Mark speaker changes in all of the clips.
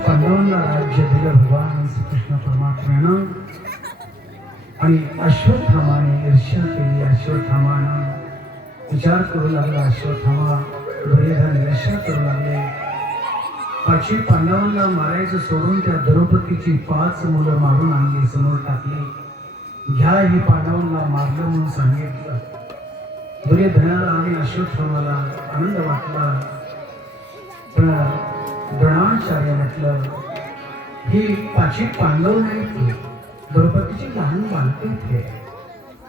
Speaker 1: पांडवांना राज्य दिलं भगवान श्रीकृष्ण परमात्म्यानं. आणि अश्वत्थामाने ईर्ष्या केली अश्वत्थामानं. विचार करू लागला अश्वत्थामा दुर्योधन ईर्ष्या करू लागले. पाचवी पांडवांना मारायचं सोडून त्या द्रौपदीची पाच मुलं मारून आणली समोर टाकली. घ्या ही पांडवांना मारलं म्हणून सांगितलं. दुर्योधनाला आणि अश्वत्थामाला आनंद वाटला. पण द्रोणाचार्य म्हटलं ही पाचवी पांडव नाही ती द्रौपदीची लहान बालके ते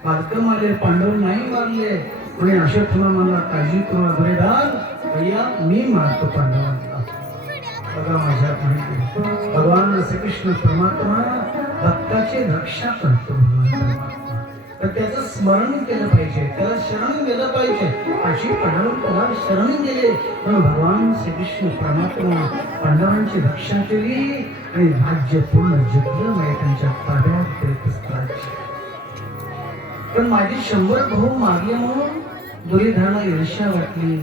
Speaker 1: बालक मारले पांडव नाही मारले. कोणी तुला मला काळजी करू दुर्योधन भैया मी मारतो पांडवांना. बघा माझ्या माहिती. भगवान श्रीकृष्ण परमात्मा भक्ताची रक्षा करतो भगवान परमात्मा. तर त्याचं स्मरण केलं पाहिजे त्याला शरण गेलं पाहिजे. अशी पांडव त्याला शरण गेले म्हणून भगवान श्रीकृष्ण परमात्मा पांडवांची रक्षा केली आणि राज्य पूर्ण जिंकलं म्हणजे त्यांच्या ताब्यात ते पुस्तकाचे. पण माझी शंभर भाऊ मारले म्हणून दुर्योधनाला ईर्ष्या वाटली.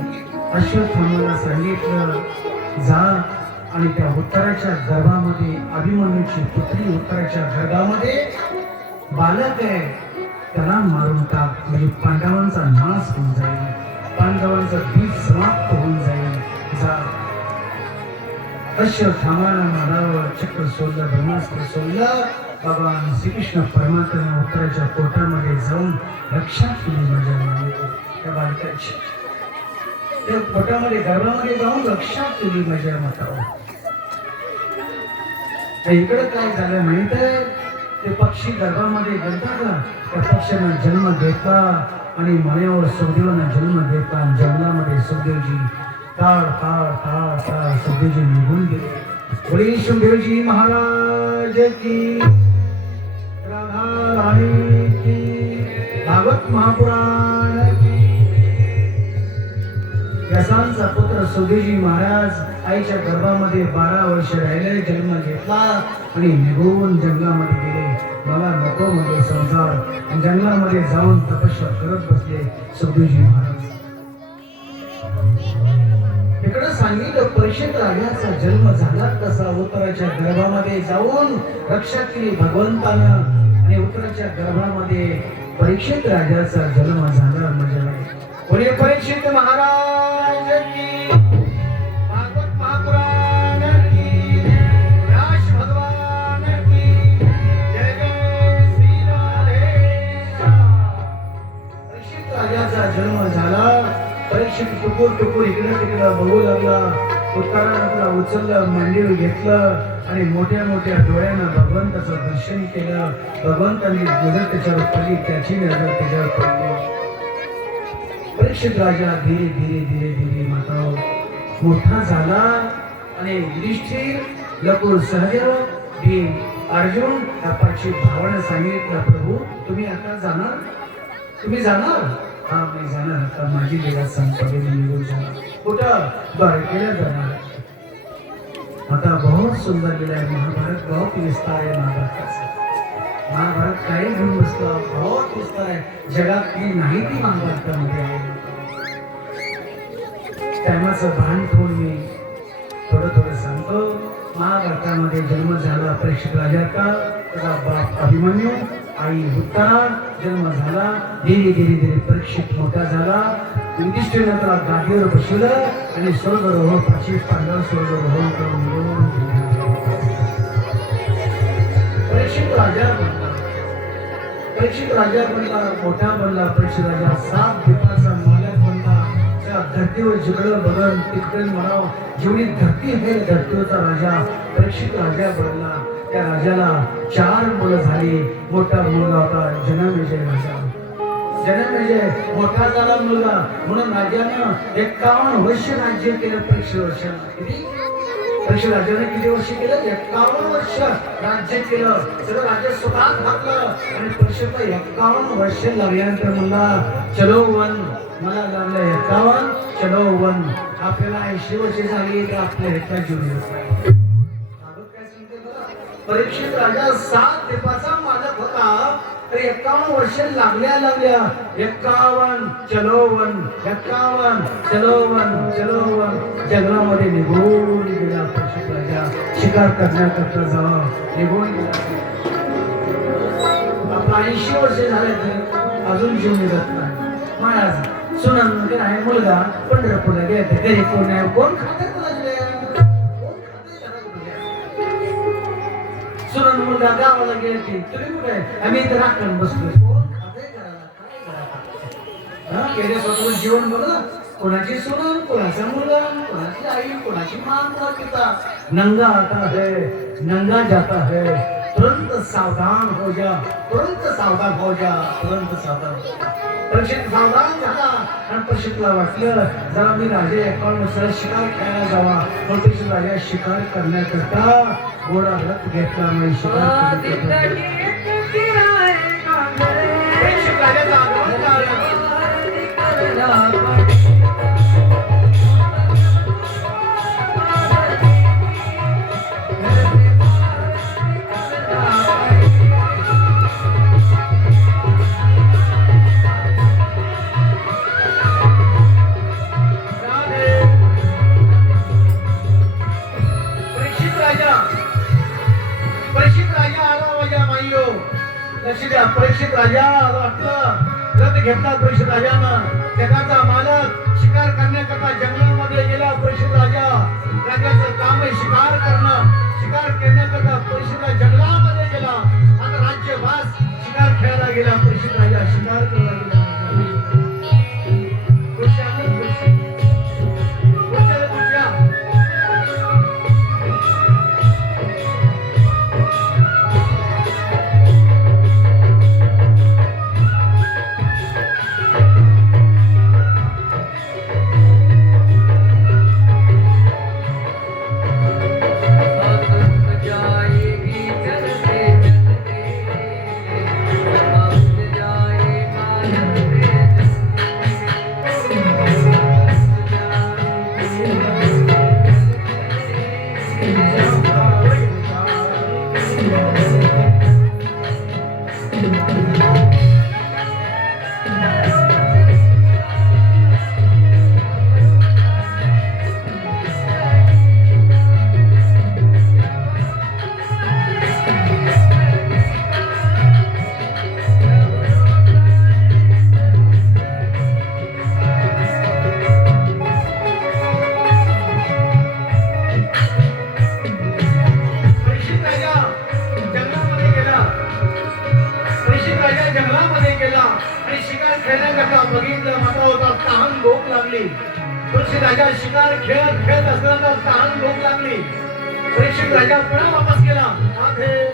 Speaker 1: अश्वत्थामाला सांगितलं जा आणि त्या उत्तराच्या गर्भामध्ये अभिमन्यूची पुत्री उत्तराच्या गर्भामध्ये बालक आहे. त्याला मारून टाक. म्हणजे पांडवांचा नाश होऊन जाईल. पांडवांचं बीज समाप्त होऊन जाईल. जा. अश्वथामाला मारावर चक्र सोडलं ब्रह्मास्त्र सोडलं. भगवान श्रीकृष्ण परमात्मा उत्तराच्या कोटामध्ये जाऊन रक्षा केली माझ्या त्या बालकाची. त्या पोटामध्ये गर्भामध्ये जाऊन रक्षा केली माझ्या मतावर. इकडे काय झालं माहीत आहे? ते पक्षी गर्भामध्ये गेलता का त्या पक्ष्यांना जन्म देता आणि मण्यावर सुखदेवांना जन्म देता जंगलामध्ये सुखदेवजी ताळ ताळ ताळ ताळ सुखदेवजी निघून गेले. बळी सुखदेवजी महाराज की राधा राणी की भागवत महापुराण की. यशांचा पुत्र सुखदेवजी महाराज आईच्या गर्भामध्ये बारा वर्ष राहिले जन्म घेतला. आणि निघून जंगलामध्ये गेले. मला नको मध्ये संसार. जंगलामध्ये जाऊन तपस्या करत बसले. सुधीजी महाराज. इकडं सांगितलं परिषद राजाचा जन्म झाला तसा उत्तराच्या गर्भामध्ये जाऊन रक्षा केली भगवंतानं. आणि उत्तराच्या गर्भामध्ये परीक्षित राजाचा जन्म झाला म्हणजे कोणी परीक्षित महाराज लागला बघू लागला. उत्तराला उचललं मांडीवर घेतलं आणि मोठ्या मोठ्या डोळ्यानं भगवंताचं दर्शन केलं. भगवंतांनी नजर त्याच्यावर पडली त्याची नजर त्याच्यावर पडली. परीक्षित राजा धीरे धीरे धीरे धीरे माता मोठा झाला आणि युधिष्ठिर लकुर सहदेव भीम अर्जुन या पक्षी भावानं सांगितलं प्रभू तुम्ही आता जाणार? तुम्ही जाणार? हा मी जाणार. आता माझी लीला संपली निघून जाणार. कुठं बहुत सुंदर लीला आहे महाभारत बहुत विस्तार आहे महाभारताचा महाभारत काही घेऊन बसलं बहुत विस्तार आहे जगातली माहिती महाभारतामध्ये आहे टायमाचं भान ठेवून मी थोडं थोडं सांगतो महाभारतामध्ये जन्म झाला परीक्षित राजाचा त्याचा बाप अभिमन्यू। आणि उत्तरा जन्म झाला धीरे धीरे धीरे परीक्षित मोठा झाला. युधिष्ठिरनं गादीवर बसवलं आणि स्वर्गरोह पाचवी पांडव स्वर्गरोह करून निघून परीक्षित राजा बनला. परीक्षित राजा बनला मोठा बनला परीक्षित राजा सात द्वीपाचा मालक बनला. त्या धरतीवर जिकडं बघन तिकडे म्हणावं जेवढी धरती आहे धरतीवरचा राजा परीक्षित राजा बनला. त्या राजाला चार मुलं झाली. मोठा मुलगा होता जनमेजय राजा. जनमेजय मोठा झाला मुलगा. म्हणून राजानं एकावन्न वर्ष राज्य केलं परीक्षित वर्ष किती? परीक्षा राजाने किती वर्ष केलं? एकावन्न वर्ष राज्य केलं. सगळं राज्य स्वतः घातलं आणि परीक्षेला एकावन्न वर्ष लागल्यानंतर म्हणला चलो वन. मला लागलं एकावन्न. चलो वन. आपल्याला ऐंशी वर्ष झाली तर आपल्या एका जीवन परीक्षित राजा सात द्वीपाचा मालक होता. तर एकावन्न वर्ष लागल्या लागल्या. एकावन्न चलोवन एकावन्न चलोवन चलोवन जंगलामध्ये निघून गेला परीक्षित राजा. शिकार करण्याकरता जावा. निघून गेला. आपला ऐंशी वर्ष झाले तर अजून जीव निघत नाही. महाराज सुनंद आहे मुलगा पंढरपूरला गेला. घरी कोण आहे? कोण खात? सुनंद गावाला गेले तुम्ही कुठे? आम्ही इथे राखण बसलो कोण? खाते घराला काय जीवन बघा कोणाची सुन कोणाचा मुलगा कोणाची आई कोणाची मां पिता? नंगा आता है नंगा जाता है. तुरंत सावधान हो जा तुरंत सावधान हो जा तुरंत सावधान हो जा. परीक्षित सावधान झाला आणि परीक्षितला वाटलं जरा मी राजे एकावन्न शिकार खेळायला जावा. परीक्षित राजा शिकार करण्याकरता घोडा रथ घेतला म्हणजे शिकार राजा वाटलं रथ घेतला परीक्षित राजानं जगाचा मालक शिकार करण्याकरता जंगल आणि शिकार खेळण्याकरता बघितलं मात्र होता तहान भूक लागली. तुळशी राजा शिकार खेळत खेळत असताना तहान भूक लागली. परीक्षित राजा पुन्हा वापस गेला. मागे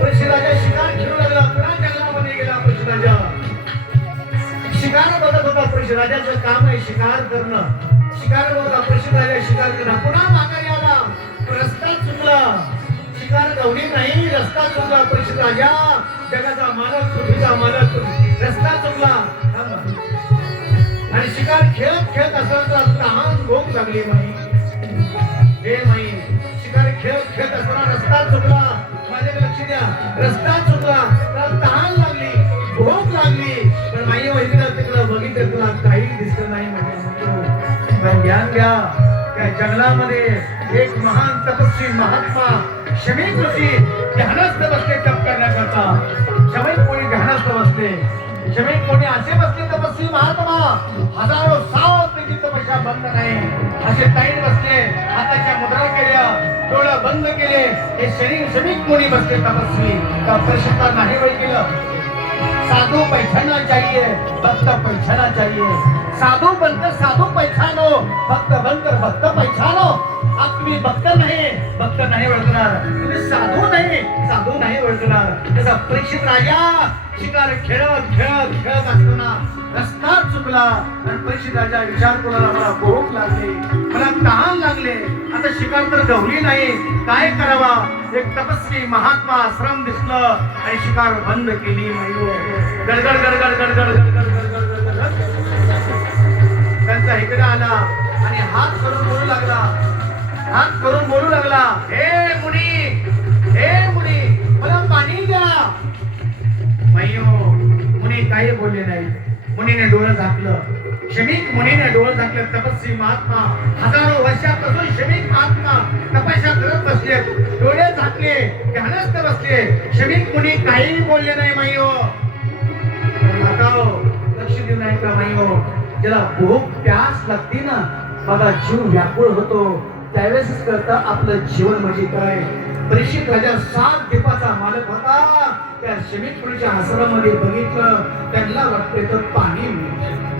Speaker 1: परीक्षित राजा शिकार खेळू लागला. पुन्हा जंगलामध्ये गेला परीक्षित राजा. शिकार बघत होता परीक्षित राजाचं काम आहे शिकार करणं. शिकार बघता परीक्षित राजा शिकार करणं. पुन्हा माघारी आला. रस्ता चुकला. शिकार गवली नाही. रस्ता चुकला. परीक्षित राजा. जगाचा मालक पृथ्वीचा मालक. रस्ता चुकला. आणि शिकार खेळत खेळत असताना तहान भूक लागली माई हे माई शिकार खेळत खेळत असताना रस्ता चुकला. माझ्याकडे लक्ष द्या. रस्ता चुकला. त्याला तहान लागली भूक लागली. पण माई वहिनीला तिकडं बघितलं तुला काही दिसलं नाही म्हणजे पण ज्ञान घ्या. त्या जंगलामध्ये एक महान तपस्वी महात्मा शमी कृषी ध्यानस्थ बसले तप करण्याकरता. शमी कोणी ध्यानस्थ बसले. जमीन कोणी असे बसले तपस्वी महात्मा हजारो सात त्याची तपस्या बंद नाही. असे ताईन बसले हाताच्या मुद्रा केल्या डोळा बंद केले. हे शरीर जमीन कोणी बसले तपस्वी त्या परिषदा नाही वय केलं? साधू पैठणा चाहिए भक्त पैठणा चाहिए साधू बनकर साधू पैठानो भक्त बनकर भक्त पैठानो तुम्ही भक्त नाही भक्त नाही ओळखणार. तुम्ही साधू नाही साधू नाही ओळखणार. त्याचा परीक्षित राजा शिकार खेळत खेळत खेळत असताना रस्ता चुकला आणि परीक्षित राजा विचार कोणाला मला भूक लागली मला तहान लागले आता शिकार तर गवली नाही काय करावा? एक तपस्वी महात्मा आश्रम दिसलं आणि शिकार बंद केली माईओ गडगड गडगड गडगड गडगड गडगड गडगड त्यांचा इकडे आला आणि हात करून बोलू लागला हात करून बोलू लागला. हे मुनी हे मुनी मला पाणी द्या. माई हो, काही बोलले नाही. मुनीने डोळं झाकलं. शमिक मुनीने डोळं झाकलं. तपस्वी महात्मा हजारो वर्षापासून शमिक महात्मा तपस्या करत बसले. डोळे झाकले ध्यानस्थ बसले. शमिक मुनी काही बोलले नाही माई हो. हो. लक्ष देऊ नाही का माई हो. ज्याला भूक प्यास लागते ना माझा जीव व्याकुळ होतो. त्यावेळेस करता आपलं जीवन म्हणजे काय? परीक्षित राजा सात दीपाचा मालक होता. त्या शमिकपुरीच्या आश्रमामध्ये बघितलं. त्यांना वाटते तर पाणी मिळेल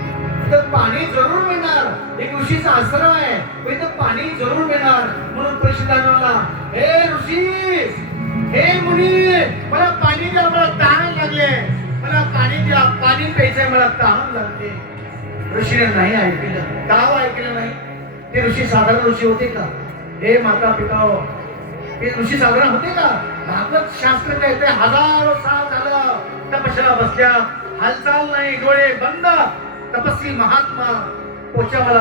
Speaker 1: तर पाणी जरूर मिळणार. एक ऋषीचा आश्रम आहे. पण तर पाणी जरूर मिळणार. म्हणून प्रसिद्धांना हे ऋषी! हे मुनी! मला पाणी द्या. मला तहान लागले. मला पाणी द्या. पाणी प्यायचंय. मला तहान लागते. ऋषीने नाही ऐकलं. का ऐकलं नाही. ते ऋषी साधारण ऋषी होते का? हे माता पिता हो, हे ऋषी साधारण होते का? भागवत शास्त्र काय ते हजारो साल झालं तपशा बसल्या हालचाल नाही डोळे बंद तपस्वी महात्मा पोचावाला